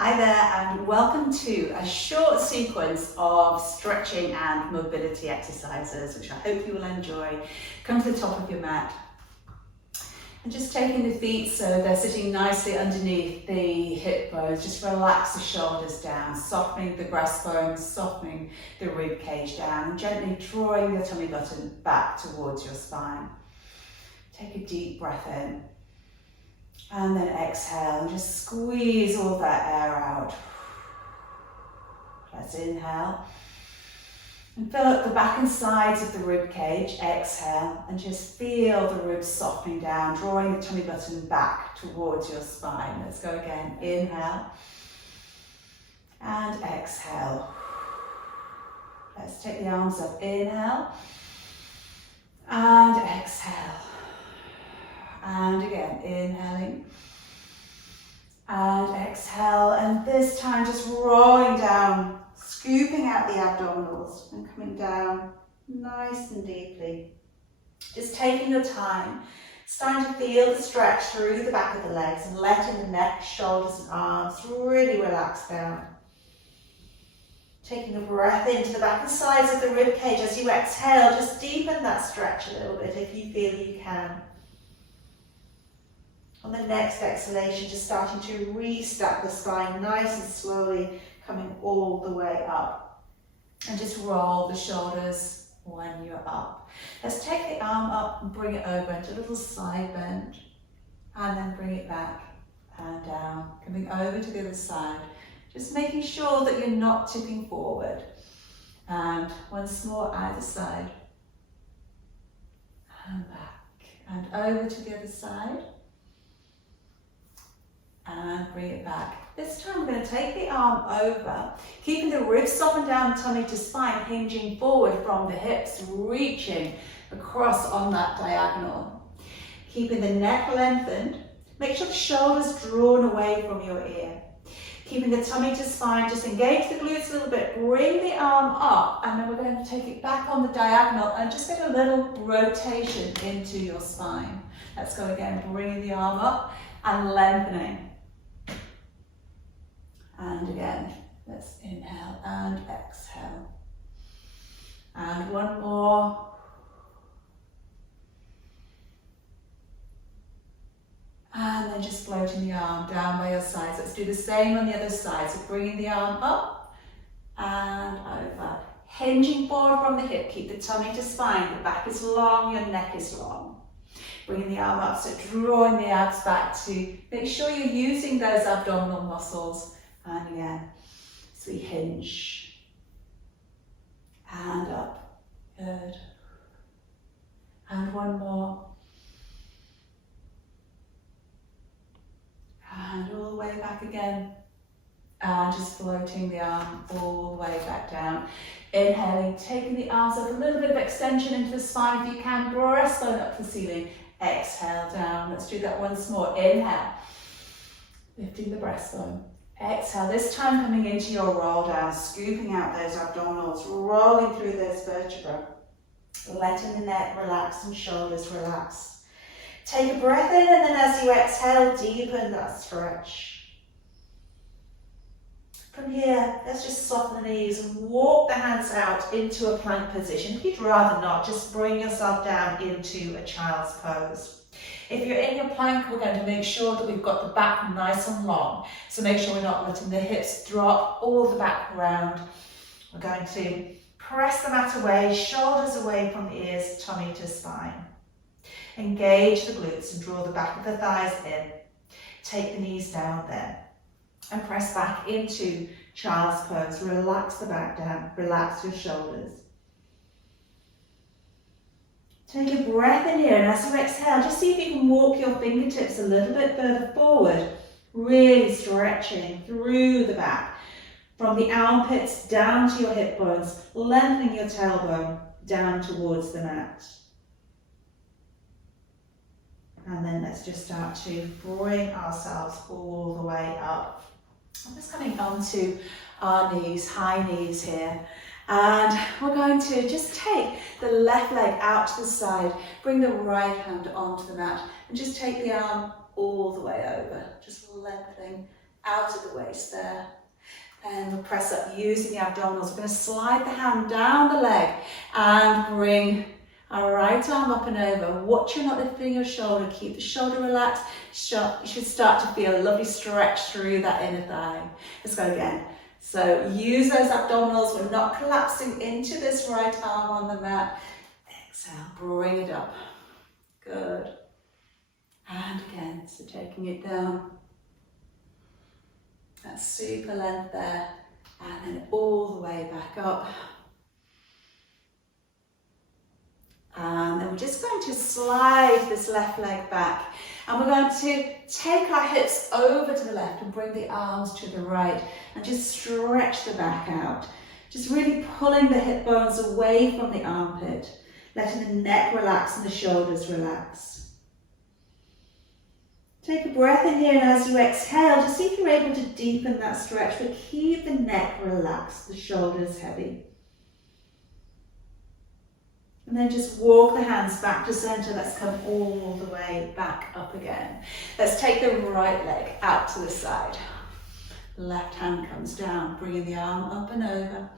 Hi there and welcome to a short sequence of stretching and mobility exercises, which I hope you will enjoy. Come to the top of your mat and just taking the feet so they're sitting nicely underneath the hip bones. Just relax the shoulders down, softening the breastbone, softening the rib cage down, and gently drawing the tummy button back towards your spine. Take a deep breath in. And then exhale and just squeeze all that air out. Let's inhale. And fill up the back and sides of the rib cage. Exhale and just feel the ribs softening down, drawing the tummy button back towards your spine. Let's go again. Inhale. And exhale. Let's take the arms up. Inhale. And exhale. And again, inhaling and exhale, and this time just rolling down, scooping out the abdominals and coming down nice and deeply. Just taking your time, starting to feel the stretch through the back of the legs and letting the neck, shoulders and arms really relax down. Taking a breath into the back and sides of the rib cage as you exhale, just deepen that stretch a little bit if you feel you can. On the next exhalation, just starting to restack the spine nice and slowly, coming all the way up. And just roll the shoulders when you're up. Let's take the arm up and bring it over into a little side bend. And then bring it back and down, coming over to the other side. Just making sure that you're not tipping forward. And once more, either side. And back. And over to the other side. And bring it back. This time we're going to take the arm over, keeping the ribs softened down, tummy to spine, hinging forward from the hips, reaching across on that diagonal. Keeping the neck lengthened. Make sure the shoulders drawn away from your ear. Keeping the tummy to spine, just engage the glutes a little bit, bring the arm up, and then we're going to take it back on the diagonal and just get a little rotation into your spine. Let's go again, bringing the arm up and lengthening. And again, let's inhale and exhale. And one more. And then just floating the arm down by your sides. Let's do the same on the other side. So bringing the arm up and over. Hinging forward from the hip. Keep the tummy to spine. The back is long, your neck is long. Bringing the arm up, so drawing the abs back to make sure you're using those abdominal muscles. And again, so we hinge. And up. Good. And one more. And all the way back again. And just floating the arm all the way back down. Inhaling, taking the arms up, a little bit of extension into the spine if you can. Breastbone up to the ceiling. Exhale down. Let's do that once more. Inhale. Lifting the breastbone. Exhale, this time coming into your roll down, scooping out those abdominals, rolling through those vertebrae, letting the neck relax and shoulders relax. Take a breath in, and then as you exhale, deepen that stretch. From here, let's just soften the knees and walk the hands out into a plank position. If you'd rather not, just bring yourself down into a child's pose. If you're in your plank, we're going to make sure that we've got the back nice and long. So make sure we're not letting the hips drop all the back around. We're going to press the mat away, shoulders away from the ears, tummy to spine. Engage the glutes and draw the back of the thighs in. Take the knees down there and press back into child's pose. Relax the back down, relax your shoulders. Take a breath in here, and as you exhale, just see if you can walk your fingertips a little bit further forward, really stretching through the back, from the armpits down to your hip bones, lengthening your tailbone down towards the mat. And then let's just start to bring ourselves all the way up. I'm just coming onto our knees, high knees here. And we're going to just take the left leg out to the side, bring the right hand onto the mat, and just take the arm all the way over, just lengthening out of the waist there. And we'll press up using the abdominals. We're going to slide the hand down the leg and bring our right arm up and over. Watch you're not lifting your shoulder. Keep the shoulder relaxed. You should start to feel a lovely stretch through that inner thigh. Let's go again. So use those abdominals. We're not collapsing into this right arm on the mat. Exhale, bring it up. Good. And again, so taking it down. That super length there. And then all the way back up. And then we're just going to slide this left leg back. And we're going to take our hips over to the left and bring the arms to the right. And just stretch the back out. Just really pulling the hip bones away from the armpit. Letting the neck relax and the shoulders relax. Take a breath in here, and as you exhale, just see if you're able to deepen that stretch, but keep the neck relaxed, the shoulders heavy. And then just walk the hands back to center. Let's come all the way back up again. Let's take the right leg out to the side. Left hand comes down, bringing the arm up and over,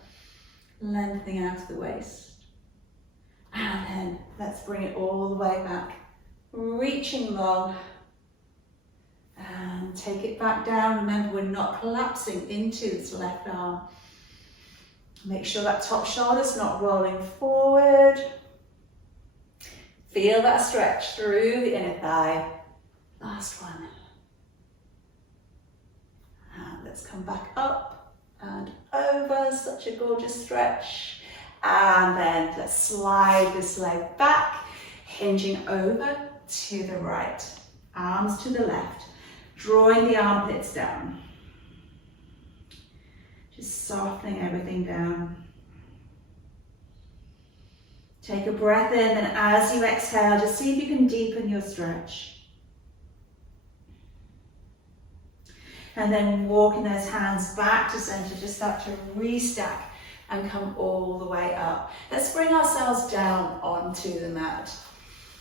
lengthening out of the waist. And then let's bring it all the way back, reaching long. And take it back down. Remember, we're not collapsing into this left arm. Make sure that top shoulder's not rolling forward. Feel that stretch through the inner thigh. Last one. And let's come back up and over. Such a gorgeous stretch. And then let's slide this leg back, hinging over to the right. Arms to the left. Drawing the armpits down. Just softening everything down. Take a breath in, and as you exhale, just see if you can deepen your stretch. And then walking those hands back to center, just start to restack and come all the way up. Let's bring ourselves down onto the mat.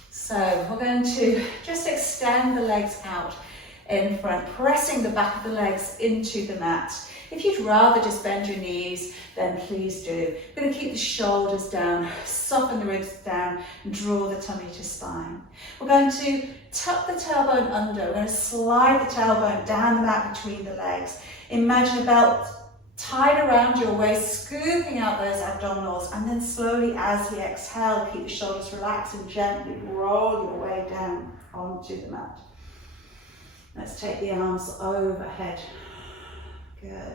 So we're going to just extend the legs out in front, pressing the back of the legs into the mat. If you'd rather just bend your knees, then please do. We're going to keep the shoulders down, soften the ribs down, and draw the tummy to spine. We're going to tuck the tailbone under. We're going to slide the tailbone down the mat between the legs. Imagine a belt tied around your waist, scooping out those abdominals, and then slowly as we exhale, keep the shoulders relaxed and gently roll your way down onto the mat. Let's take the arms overhead. Good.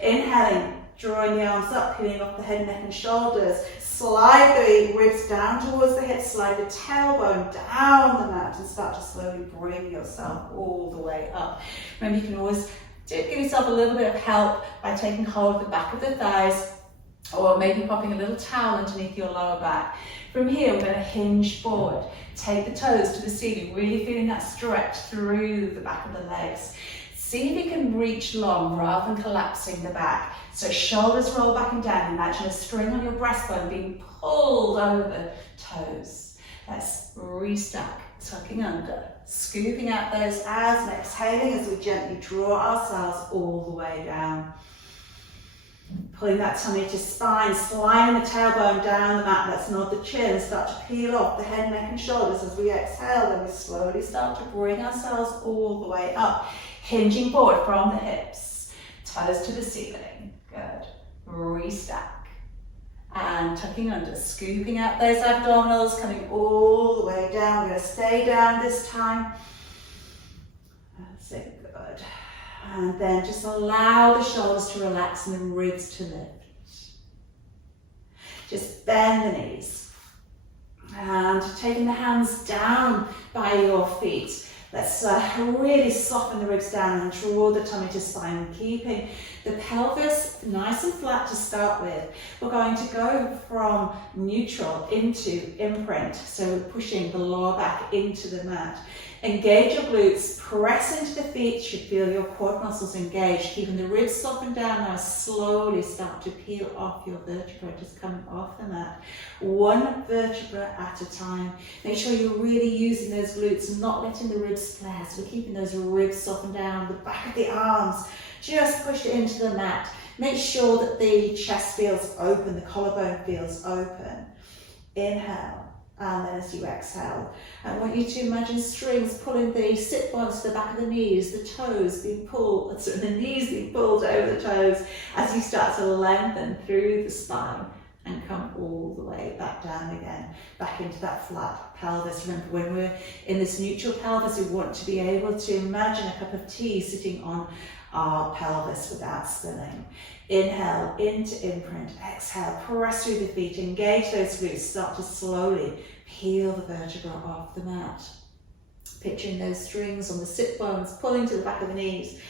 Inhaling, drawing the arms up, peeling off the head, neck and shoulders. Slide the ribs down towards the hips, slide the tailbone down the mat and start to slowly bring yourself all the way up. Remember, you can always give yourself a little bit of help by taking hold of the back of the thighs or maybe popping a little towel underneath your lower back. From here, we're going to hinge forward. Take the toes to the ceiling, really feeling that stretch through the back of the legs. See if you can reach long rather than collapsing the back. So shoulders roll back and down. Imagine a string on your breastbone being pulled over the toes. Let's restack, tucking under, scooping out those abs and exhaling as we gently draw ourselves all the way down. Pulling that tummy to spine, sliding the tailbone down the mat. Let's nod the chin, start to peel off the head, neck and shoulders as we exhale. Then we slowly start to bring ourselves all the way up. Hinging forward from the hips, toes to the ceiling. Good. Restack. And tucking under, scooping out those abdominals, coming all the way down. We're going to stay down this time. That's it. Good. And then just allow the shoulders to relax and the ribs to lift. Just bend the knees. And taking the hands down by your feet. Let's really soften the ribs down and draw the tummy to spine, keeping the pelvis nice and flat to start with. We're going to go from neutral into imprint, so we're pushing the lower back into the mat. Engage your glutes, press into the feet, you should feel your quad muscles engaged, keeping the ribs softened down. Now slowly start to peel off your vertebra, just coming off the mat. One vertebra at a time. Make sure you're really using those glutes and not letting the ribs flare. So we're keeping those ribs softened down, the back of the arms, just push it into the mat. Make sure that the chest feels open, the collarbone feels open. Inhale. And then as you exhale, I want you to imagine strings pulling the sit bones to the back of the knees, the toes being pulled, so the knees being pulled over the toes as you start to lengthen through the spine and come all the way back down again, back into that flat pelvis. Remember, when we're in this neutral pelvis, we want to be able to imagine a cup of tea sitting on our pelvis without spilling. Inhale into imprint, exhale, press through the feet, engage those glutes, start to slowly peel the vertebra off the mat. Picturing those strings on the sit bones pulling to the back of the knees,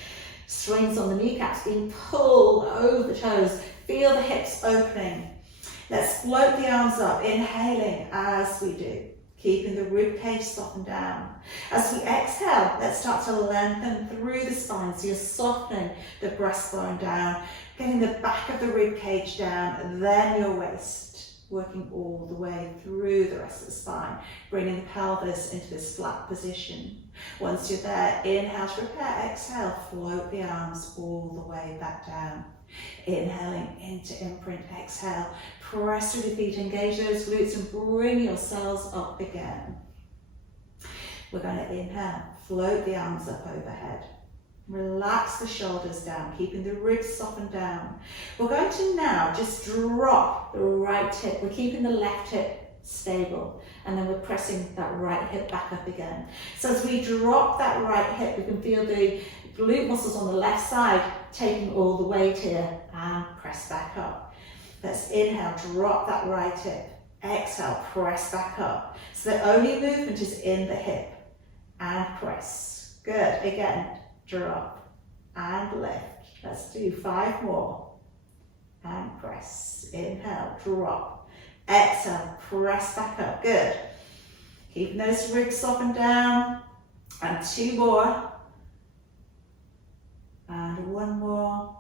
strings on the kneecaps being pulled over the toes, feel the hips opening. Let's float the arms up, inhaling as we do, keeping the rib cage softened down. As we exhale, let's start to lengthen through the spine, so you're softening the breastbone down, getting the back of the rib cage down, and then your waist, working all the way through the rest of the spine, bringing the pelvis into this flat position. Once you're there, inhale to prepare, exhale, float the arms all the way back down. Inhaling into imprint, exhale, press through the feet, engage those glutes and bring yourselves up again. We're going to inhale, float the arms up overhead. Relax the shoulders down, keeping the ribs softened down. We're going to now just drop the right hip. We're keeping the left hip stable, and then we're pressing that right hip back up again. So as we drop that right hip, we can feel the glute muscles on the left side taking all the weight here, and press back up. Let's inhale, drop that right hip. Exhale, press back up. So the only movement is in the hip, and press. Good, again, drop and lift. Let's do 5 more. And press. Inhale, drop. Exhale, press back up. Good. Keeping those ribs softened down. And 2 more. And 1 more.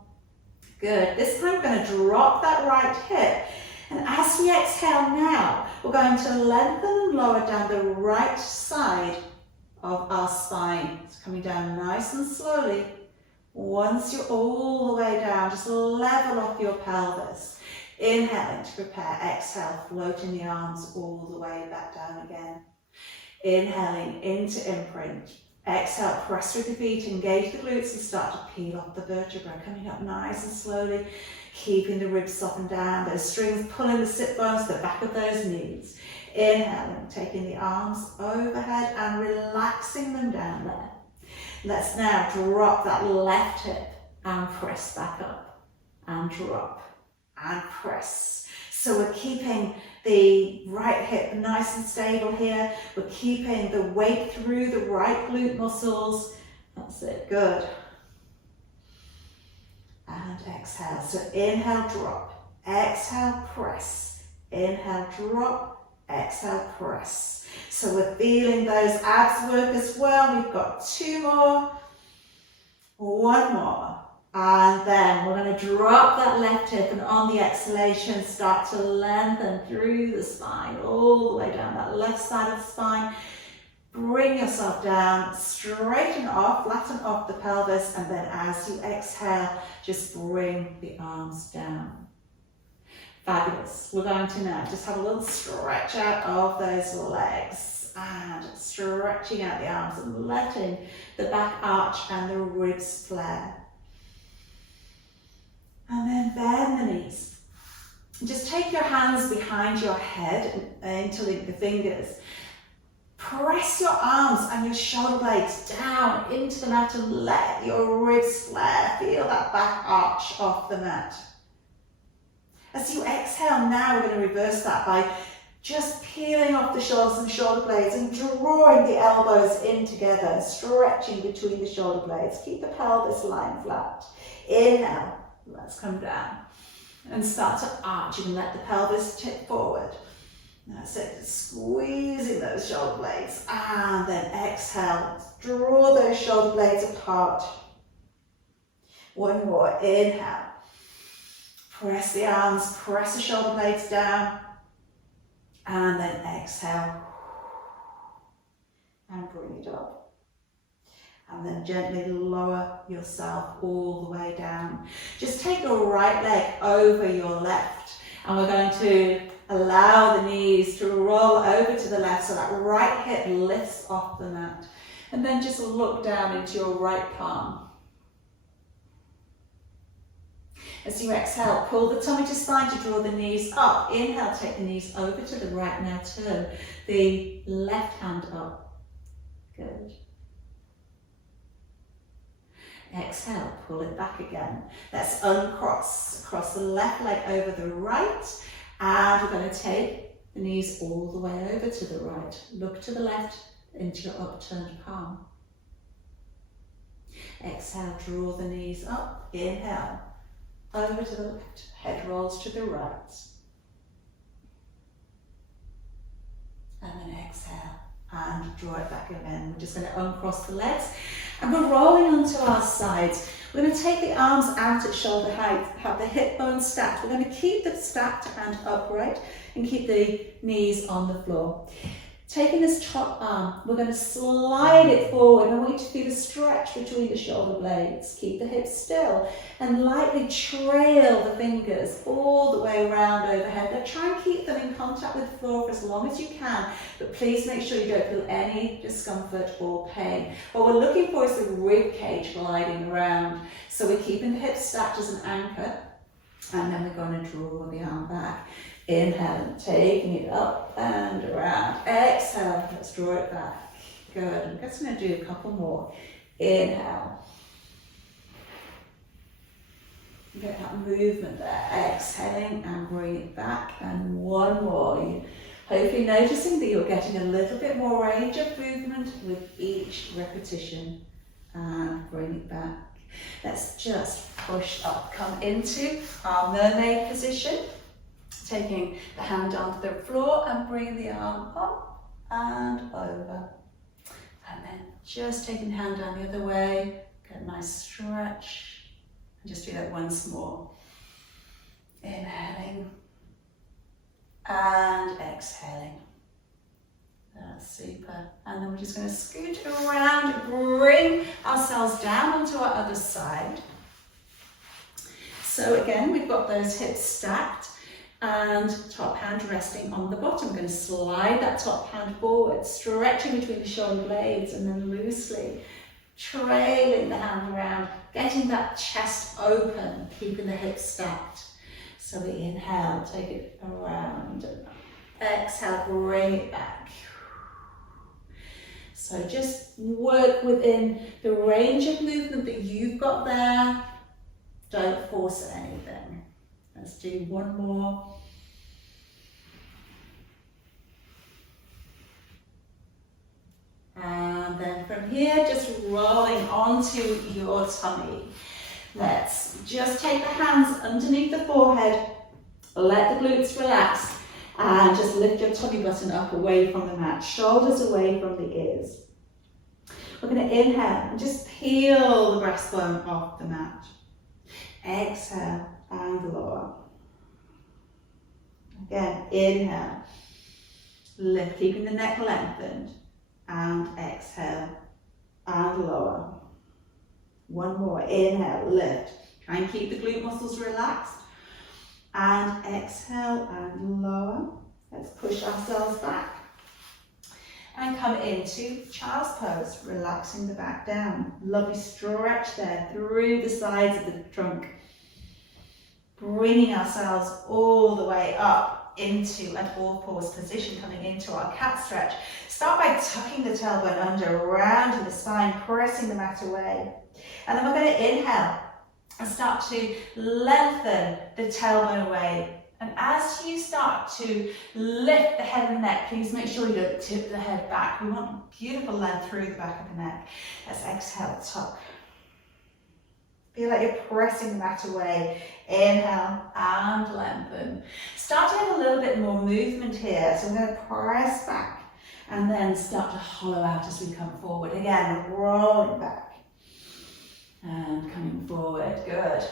Good. This time we're going to drop that right hip. And as we exhale now, we're going to lengthen and lower down the right side of our spine. It's coming down nice and slowly. Once you're all the way down, just level off your pelvis. Inhaling to prepare, exhale, floating the arms all the way back down again. Inhaling into imprint. Exhale, press through the feet, engage the glutes and start to peel off the vertebra, coming up nice and slowly, keeping the ribs softened down, those strings pulling the sit bones to the back of those knees. Inhaling, taking the arms overhead and relaxing them down there. Let's now drop that left hip and press back up and drop and press. So we're keeping the right hip nice and stable here. We're keeping the weight through the right glute muscles. That's it, good. And exhale. So inhale, drop. Exhale, press. Inhale, drop. Exhale, press. So we're feeling those abs work as well. We've got 2 more. 1 more. And then we're going to drop that left hip and on the exhalation start to lengthen through the spine, all the way down that left side of the spine. Bring yourself down, straighten off, flatten off the pelvis, and then as you exhale, just bring the arms down. Fabulous. We're going to now just have a little stretch out of those legs and stretching out the arms and letting the back arch and the ribs flare. And then bend the knees. Just take your hands behind your head and interlink the fingers. Press your arms and your shoulder blades down into the mat and let your ribs flare. Feel that back arch off the mat. As you exhale now, we're going to reverse that by just peeling off the shoulders and shoulder blades and drawing the elbows in together, stretching between the shoulder blades. Keep the pelvis lying flat. Inhale. Let's come down and start to arch. You can let the pelvis tip forward. That's it, squeezing those shoulder blades. And then exhale, draw those shoulder blades apart. One more, inhale. Press the arms, press the shoulder blades down. And then exhale. And bring it up. And then gently lower yourself all the way down. Just take your right leg over your left. And we're going to allow the knees to roll over to the left so that right hip lifts off the mat. And then just look down into your right palm. As you exhale, pull the tummy to spine to draw the knees up. Inhale, take the knees over to the right. Now turn the left hand up. Good. Exhale, pull it back again. Let's uncross. Cross the left leg over the right. And we're going to take the knees all the way over to the right. Look to the left into your upturned palm. Exhale, draw the knees up. Inhale, over to the left. Head rolls to the right. And then exhale and draw it back again. We're just going to uncross the legs and we're rolling onto our sides. We're going to take the arms out at shoulder height, have the hip bones stacked. We're going to keep the stacked and upright and keep the knees on the floor. Taking this top arm, we're going to slide it forward. I want you to feel the stretch between the shoulder blades. Keep the hips still and lightly trail the fingers all the way around overhead. Now try and keep them in contact with the floor for as long as you can, but please make sure you don't feel any discomfort or pain. What we're looking for is the rib cage gliding around. So we're keeping the hips stacked as an anchor, and then we're going to draw the arm back. Inhale, taking it up and around. Exhale, let's draw it back. Good, I'm just going to do a couple more. Inhale. Get that movement there. Exhaling and bring it back. And one more. You're hopefully noticing that you're getting a little bit more range of movement with each repetition. And bring it back. Let's just push up. Come into our mermaid position. Taking the hand onto the floor and bringing the arm up and over. And then just taking the hand down the other way, get a nice stretch. And just do that once more. Inhaling and exhaling. That's super. And then we're just going to scoot around, bring ourselves down onto our other side. So again, we've got those hips stacked. And top hand resting on the bottom. I'm going to slide that top hand forward, stretching between the shoulder blades and then loosely trailing the hand around, getting that chest open, keeping the hips stacked. So we inhale, take it around, exhale, bring it back. So just work within the range of movement that you've got there. Don't force anything. Let's do one more. And then from here, just rolling onto your tummy. Let's just take the hands underneath the forehead, let the glutes relax, and just lift your tummy button up away from the mat, shoulders away from the ears. We're going to inhale and just peel the breastbone off the mat. Exhale and lower. Again, inhale, lift, keeping the neck lengthened, and exhale and lower. One more, inhale, lift. Try and keep the glute muscles relaxed, and exhale and lower. Let's push ourselves back and come into child's pose, relaxing the back down. Lovely stretch there through the sides of the trunk. Bringing ourselves all the way up into an all-fours position, coming into our cat stretch. Start by tucking the tailbone under, around in the spine, pressing the mat away. And then we're going to inhale and start to lengthen the tailbone away. And as you start to lift the head and the neck, please make sure you don't tip the head back. We want beautiful length through the back of the neck. Let's exhale, tuck. Feel like you're pressing the mat away. Inhale and lengthen. Start to have a little bit more movement here. So I'm going to press back and then start to hollow out as we come forward. Again, rolling back and coming forward. Good.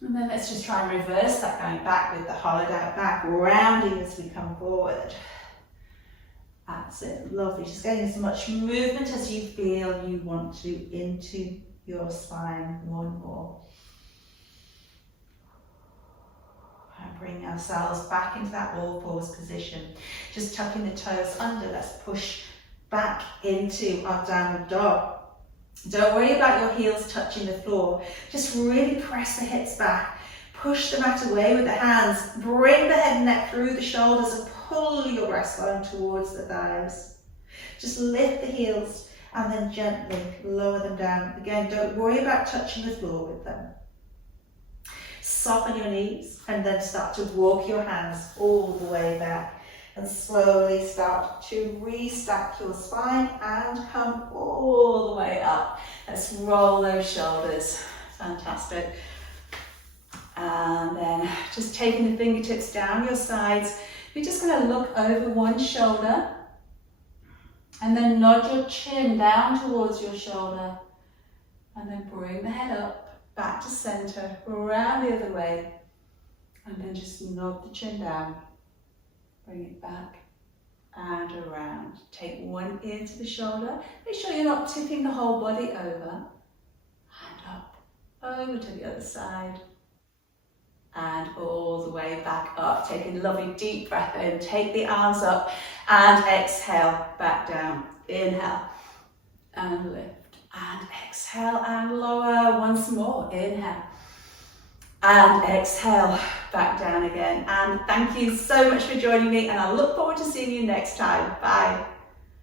And then let's just try and reverse that, going back with the hollowed out back, rounding as we come forward. That's it, lovely. Just getting as much movement as you feel you want to into your spine. One more. And bring ourselves back into that all fours position. Just tucking the toes under. Let's push back into our downward dog. Don't worry about your heels touching the floor. Just really press the hips back. Push the mat away with the hands. Bring the head and neck through the shoulders and pull your breastbone towards the thighs. Just lift the heels and then gently lower them down. Again, don't worry about touching the floor with them. Soften your knees and then start to walk your hands all the way back. And slowly start to restack your spine and come all the way up. Let's roll those shoulders. Fantastic. And then just taking the fingertips down your sides. You're just going to look over one shoulder and then nod your chin down towards your shoulder. And then bring the head up, back to center, around the other way. And then just nod the chin down. Bring it back and around. Take one ear to the shoulder. Make sure you're not tipping the whole body over. And up, over to the other side. And all the way back up. Take a lovely deep breath in. Take the arms up and exhale back down. Inhale and lift. And exhale and lower once more. Inhale. And exhale, back down again. And thank you so much for joining me, and I look forward to seeing you next time. Bye.